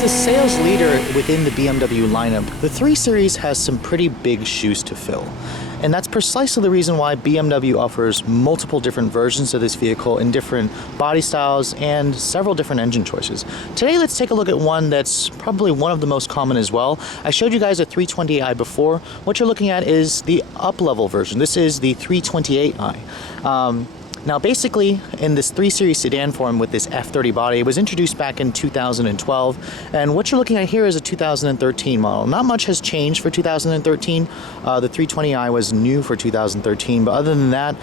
As the sales leader within the BMW lineup, the 3 Series has some pretty big shoes to fill. And that's precisely the reason why BMW offers multiple different versions of this vehicle in different body styles and several different engine choices. Today, let's take a look at one that's probably one of the most common as well. I showed you guys a 328i before. What you're looking at is the up-level version. This is the 328i. Now basically, in this 3 Series sedan form with this F30 body, it was introduced back in 2012, and what you're looking at here is a 2013 model. Not much has changed for 2013. The 320i was new for 2013, but other than that,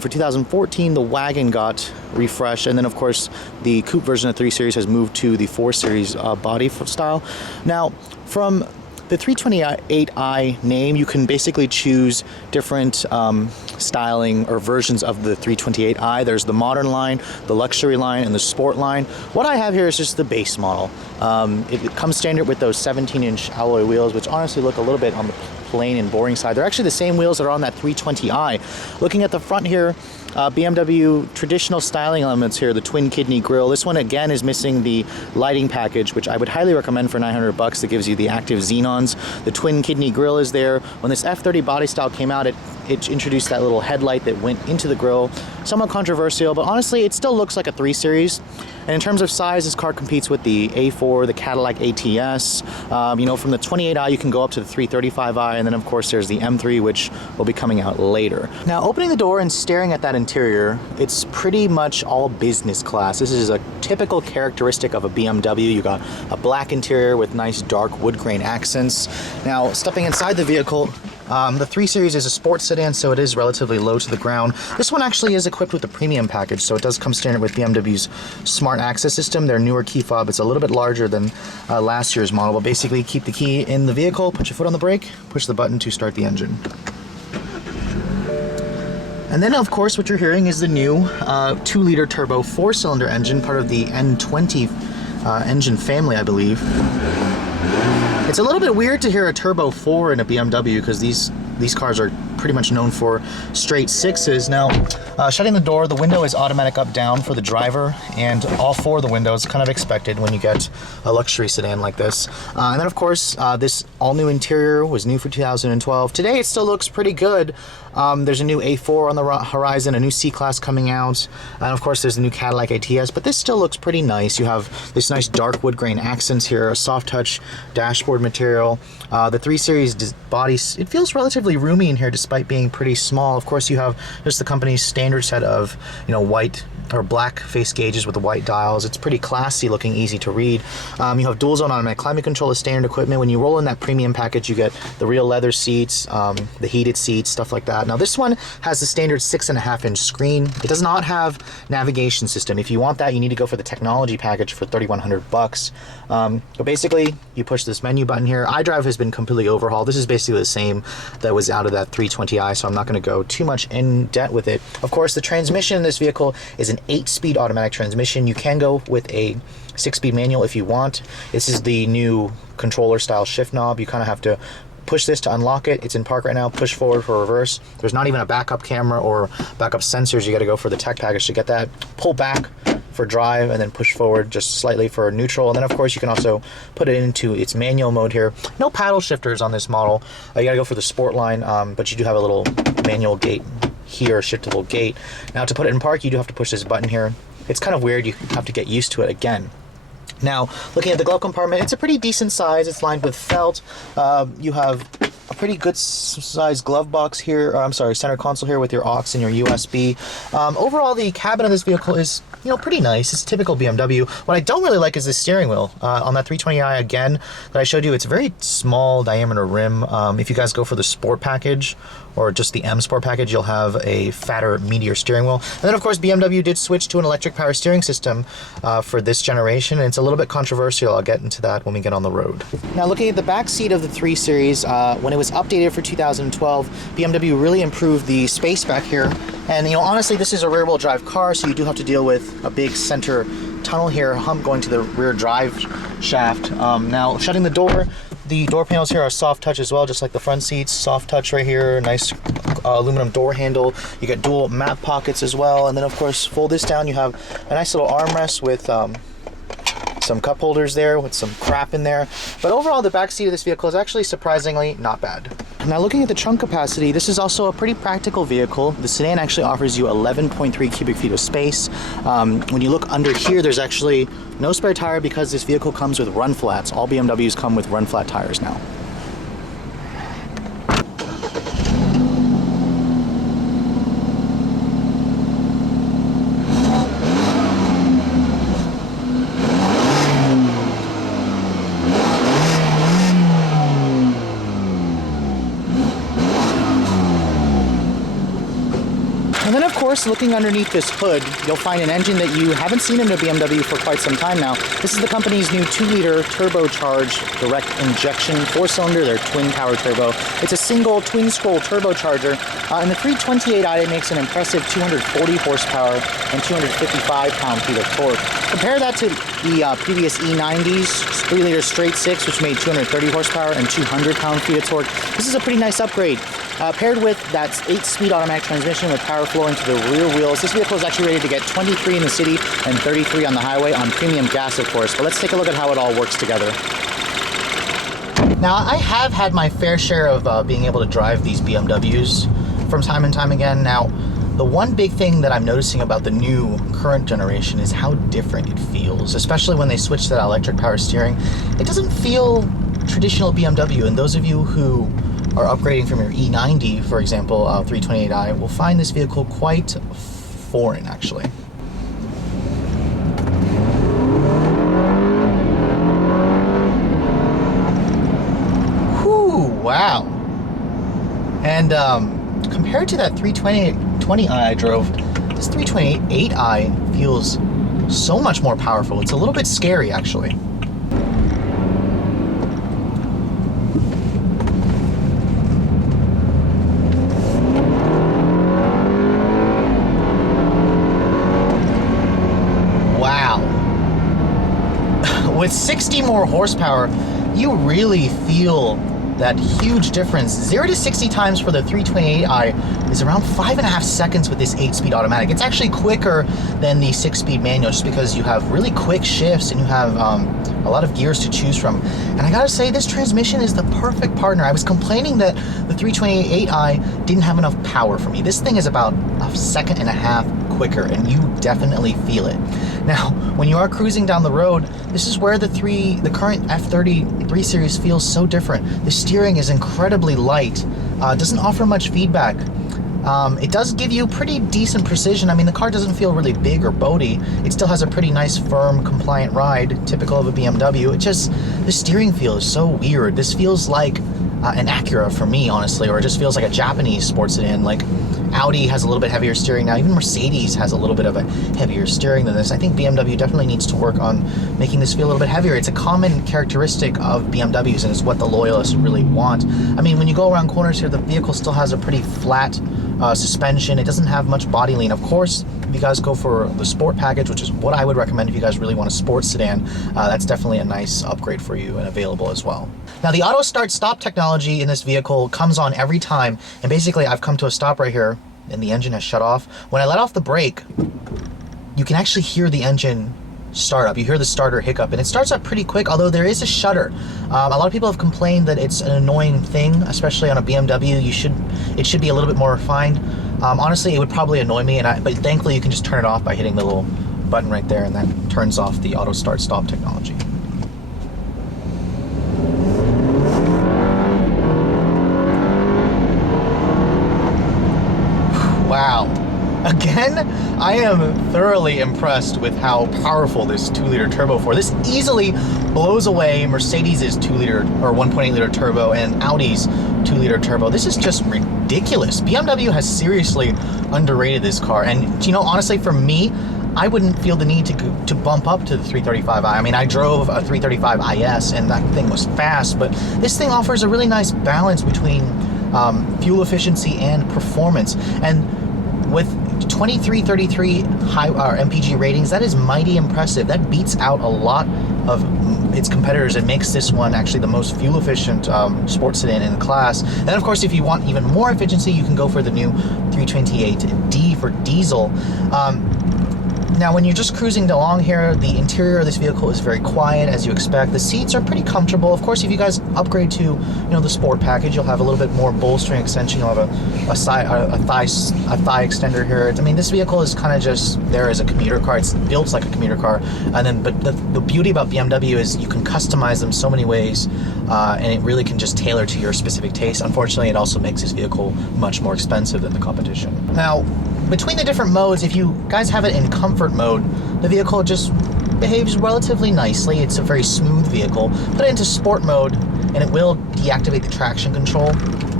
for 2014, the wagon got refreshed, and then of course, the coupe version of 3 Series has moved to the 4 Series body style. Now, from the 328i name, you can basically choose different styling or versions of the 328i. There's the modern line, the luxury line, and the sport line. What I have here is just the base model. It comes standard with those 17-inch alloy wheels, which honestly look a little bit on the plain and boring side. They're actually the same wheels that are on that 320i. Looking at the front here, BMW traditional styling elements here, the twin kidney grille. This one again is missing the lighting package, which I would highly recommend for 900 bucks. That gives you the active xenons. The twin kidney grille is there. When this F30 body style came out, it introduced that little headlight that went into the grille. Somewhat controversial, but honestly, it still looks like a 3 Series. And in terms of size, this car competes with the A4, the Cadillac ATS. You know, from the 28i, you can go up to the 335i, and then of course there's the M3, which will be coming out later. Now, opening the door and staring at that interior, it's pretty much all business class. This is a typical characteristic of a BMW. You got a black interior with nice dark wood grain accents. Now, stepping inside the vehicle, the 3 Series is a sports sedan, so it is relatively low to the ground. This one actually is equipped with the premium package, so it does come standard with BMW's smart access system. Their newer key fob, it's a little bit larger than last year's model, but basically keep the key in the vehicle, put your foot on the brake, push the button to start the engine. And then, of course, what you're hearing is the new 2-liter turbo 4-cylinder engine, part of the N20 engine family, I believe. It's a little bit weird to hear a turbo 4 in a BMW because these cars are pretty much known for straight 6s. Now, shutting the door, the window is automatic up-down for the driver, and all 4 of the windows, kind of expected when you get a luxury sedan like this. And then, of course, this all-new interior was new for 2012. Today, it still looks pretty good. There's a new A4 on the horizon, a new C-Class coming out, and of course, there's the new Cadillac ATS, but this still looks pretty nice. You have this nice dark wood grain accents here, a soft-touch dashboard material. The 3 Series body, it feels relatively roomy in here despite being pretty small. Of course, you have just the company's standard set of, you know, white or black face gauges with the white dials. It's pretty classy looking, easy to read. You have dual zone automatic climate control as standard equipment. When you roll in that premium package, you get the real leather seats, the heated seats, stuff like that. Now this one has the standard 6.5-inch screen. It does not have navigation system. If you want that, you need to go for the technology package for 3,100 bucks. But basically, you push this menu button here. iDrive has been completely overhauled. This is basically the same that was out of that 320i, so I'm not going to go too much in depth with it. Of course, the transmission in this vehicle is an 8-speed automatic transmission. You can go with a 6-speed manual if you want. This is the new controller style shift knob. You kind of have to push this to unlock it. It's in park right now. Push forward for reverse. There's not even a backup camera or backup sensors. You got to go for the tech package to get that. Pull back for drive and then push forward just slightly for neutral. And then of course you can also put it into its manual mode here. No paddle shifters on this model. You got to go for the sport line, but you do have a little manual gate here, shiftable gate. Now to put it in park, you do have to push this button here. It's kind of weird. You have to get used to it again. Now, looking at the glove compartment, it's a pretty decent size. It's lined with felt. You have a pretty good sized glove box here, or I'm sorry, center console here with your aux and your USB. Overall, the cabin of this vehicle is, you know, pretty nice. It's typical BMW. What I don't really like is the steering wheel. On that 320i again that I showed you, it's a very small diameter rim. If you guys go for the Sport package or just the M Sport package, you'll have a fatter, meatier steering wheel. And then of course BMW did switch to an electric power steering system for this generation, and it's a little bit controversial. I'll get into that when we get on the road. Now looking at the back seat of the 3 Series, when it was updated for 2012, BMW really improved the space back here. And you know, honestly, this is a rear-wheel drive car, so you do have to deal with a big center tunnel here, hump going to the rear drive shaft. Now shutting the door, the door panels here are soft touch as well, just like the front seats. Soft touch right here, nice aluminum door handle. You get dual map pockets as well. And then of course, fold this down, you have a nice little armrest with some some cup holders there with some crap in there. But overall, the back seat of this vehicle is actually surprisingly not bad. Now looking at the trunk capacity, this is also a pretty practical vehicle. The sedan actually offers you 11.3 cubic feet of space. When you look under here, there's actually no spare tire because this vehicle comes with run flats. All BMWs come with run flat tires now. And then of course, looking underneath this hood, you'll find an engine that you haven't seen in a BMW for quite some time now. This is the company's new 2-liter turbocharged direct injection 4-cylinder, their twin power turbo. It's a single twin scroll turbocharger, and the 328i makes an impressive 240 horsepower and 255 pound-feet of torque. Compare that to the previous E90s, 3-liter straight 6, which made 230 horsepower and 200 pound-feet of torque. This is a pretty nice upgrade. Paired with that 8-speed automatic transmission with power flowing to the rear wheels, this vehicle is actually rated to get 23 in the city and 33 on the highway on premium gas, of course. But let's take a look at how it all works together. Now, I have had my fair share of being able to drive these BMWs from time and time again. Now, the one big thing that I'm noticing about the new current generation is how different it feels, especially when they switch to that electric power steering. It doesn't feel traditional BMW, and those of you who are upgrading from your E90, for example, 328i, will find this vehicle quite foreign, actually. Whew, wow. And compared to that 320i I drove, this 328i feels so much more powerful. It's a little bit scary, actually. With 60 more horsepower, you really feel that huge difference. 0 to 60 times for the 328i is around 5.5 seconds with this 8-speed automatic. It's actually quicker than the 6-speed manual just because you have really quick shifts and you have a lot of gears to choose from. And I gotta say, this transmission is the perfect partner. I was complaining that the 328i didn't have enough power for me. This thing is about 1.5 seconds quicker, and you definitely feel it. Now, when you are cruising down the road, this is where the current F30 series feels so different. The steering is incredibly light, doesn't offer much feedback. It does give you pretty decent precision. I mean, the car doesn't feel really big or boaty. It still has a pretty nice, firm, compliant ride, typical of a BMW. It just, the steering feel is so weird. This feels like an Acura for me, honestly, or it just feels like a Japanese sports sedan. Like, Audi has a little bit heavier steering now. Even Mercedes has a little bit of a heavier steering than this. I think BMW definitely needs to work on making this feel a little bit heavier. It's a common characteristic of BMWs, and it's what the loyalists really want. I mean, when you go around corners here, the vehicle still has a pretty flat suspension. It doesn't have much body lean. Of course, if you guys go for the sport package, which is what I would recommend if you guys really want a sports sedan, that's definitely a nice upgrade for you and available as well. Now, the auto start stop technology in this vehicle comes on every time, and basically I've come to a stop right here and the engine has shut off. When I let off the brake, you can actually hear the engine start up. You hear the starter hiccup, and it starts up pretty quick, although there is a shudder. A lot of people have complained that it's an annoying thing, especially on a BMW. It should be a little bit more refined. Honestly, it would probably annoy me, but thankfully you can just turn it off by hitting the little button right there, and that turns off the auto start stop technology. Wow. Again, I am thoroughly impressed with how powerful this 2-liter turbo 4. This easily blows away Mercedes' 2-liter or 1.8-liter turbo and Audi's 2-liter turbo. This is just ridiculous. BMW has seriously underrated this car. And, you know, honestly, for me, I wouldn't feel the need to bump up to the 335i. I mean, I drove a 335IS and that thing was fast, but this thing offers a really nice balance between fuel efficiency and performance. And with 2333 MPG ratings, that is mighty impressive. That beats out a lot of its competitors and makes this one actually the most fuel efficient sports sedan in the class. And of course, if you want even more efficiency, you can go for the new 328D for diesel. Now, when you're just cruising along here, the interior of this vehicle is very quiet, as you expect. The seats are pretty comfortable. Of course, if you guys upgrade to, the sport package, you'll have a little bit more bolstering extension. You'll have a thigh extender here. I mean, this vehicle is kind of just there as a commuter car. It's built like a commuter car, but the beauty about BMW is you can customize them so many ways, and it really can just tailor to your specific taste. Unfortunately, it also makes this vehicle much more expensive than the competition. Now, between the different modes, if you guys have it in comfort mode, the vehicle just behaves relatively nicely. It's a very smooth vehicle. Put it into sport mode, and it will deactivate the traction control,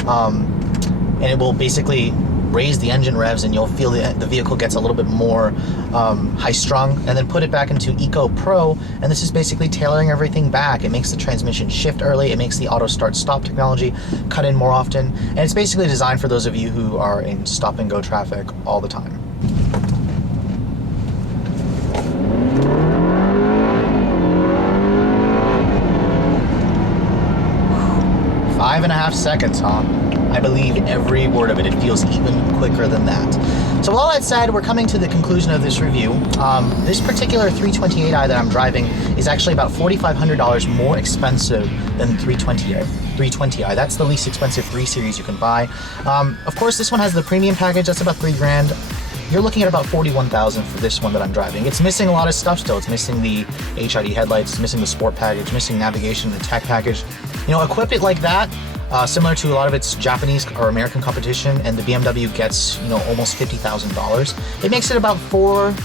and it will basically raise the engine revs, and you'll feel the vehicle gets a little bit more high-strung. And then put it back into Eco Pro, and this is basically tailoring everything back. It makes the transmission shift early. It makes the auto start-stop technology cut in more often, and it's basically designed for those of you who are in stop-and-go traffic all the time. Five and a half seconds, huh? I believe every word of it. It feels even quicker than that. So with all that said, we're coming to the conclusion of this review. This particular 328i that I'm driving is actually about $4,500 more expensive than the 320i. That's the least expensive 3 Series you can buy. Of course, this one has the premium package. That's about $3,000. You're looking at about $41,000 for this one that I'm driving. It's missing a lot of stuff still. It's missing the HID headlights, it's missing the sport package, missing navigation, the tech package. Equip it like that, similar to a lot of its Japanese or American competition, and the BMW gets, almost $50,000. It makes it about $4,000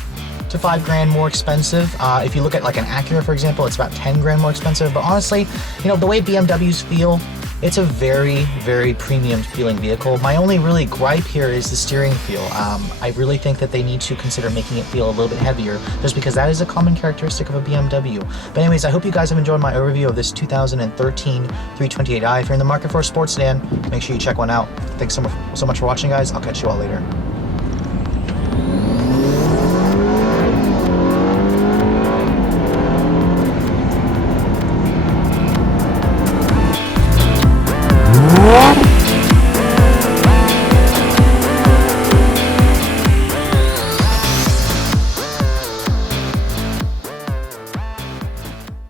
to $5,000 more expensive. If you look at like an Acura, for example, it's about $10,000 more expensive. But honestly, the way BMWs feel, it's a very, very premium feeling vehicle. My only really gripe here is the steering feel. I really think that they need to consider making it feel a little bit heavier, just because that is a common characteristic of a BMW. But anyways, I hope you guys have enjoyed my overview of this 2013 328i. If you're in the market for a sports sedan, make sure you check one out. Thanks so much for watching, guys. I'll catch you all later.